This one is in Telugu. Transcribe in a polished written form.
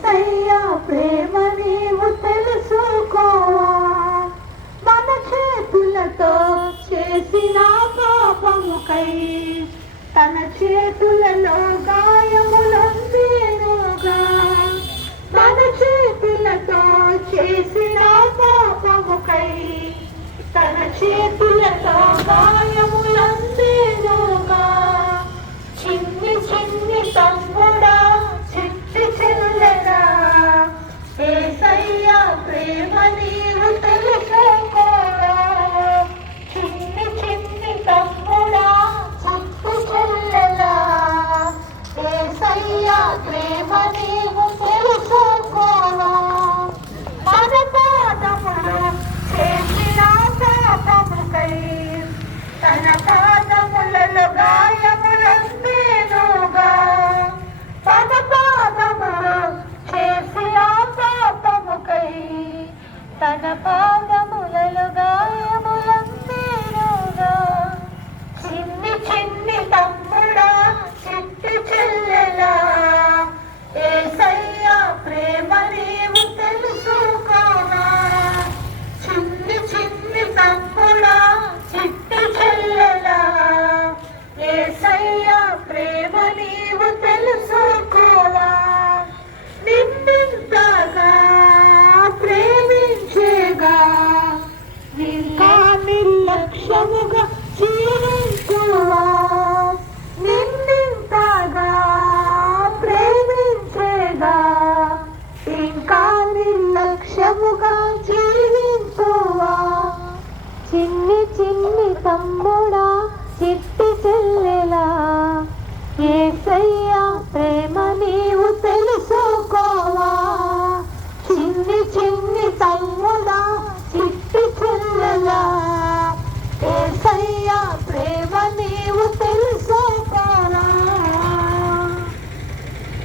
యేసయ్యా ప్రేమ నీవు తెలుసుకోవా. మన చేతులతో చేసిన పాపముకై తన చేతులలో గాయములందేనుగా. మన చేతులతో చేసిన పాపముకై తన చేతులతో గాయములందేనుగా. చిన్ని చిన్ని తమ్ముడా చిట్టి చెల్లెలా యేసయ్యా ప్రేమ నీవు తెలుసుకోవా. చిన్ని చిన్ని తమ్ముడా చిట్టి చెల్లెలా యేసయ్యా ప్రేమ నీవు తెలుసుకోవా. మన పాదములు చేసిన పాపముకై తన పాదములలో గాయములందేనుగా. తన పాదములు చేసిన పాపముకై తన పాదములలో గాయములందేనుగా. చిన్ని చిన్ని తమ్ముడా చిట్టి చెల్లెలా యేసయ్యా ప్రేమ నీవు తెలుసుకోవా. చిన్ని చిన్ని తమ్ముడా చిట్టి చెల్లెలా యేసయ్యా ప్రేమ నీవు తెలుసుకోవా. నిన్నింతగా ప్రేమించేగా ఇంకా నిర్లక్ష్యముగా జీవించువా. నిన్నింతగా ప్రేమించేగా ఇంకా నిర్లక్ష్యముగా జీవించువా. చిన్ని చిన్ని తమ్ముడా చిట్టి చెల్లెలా యేసయ్యా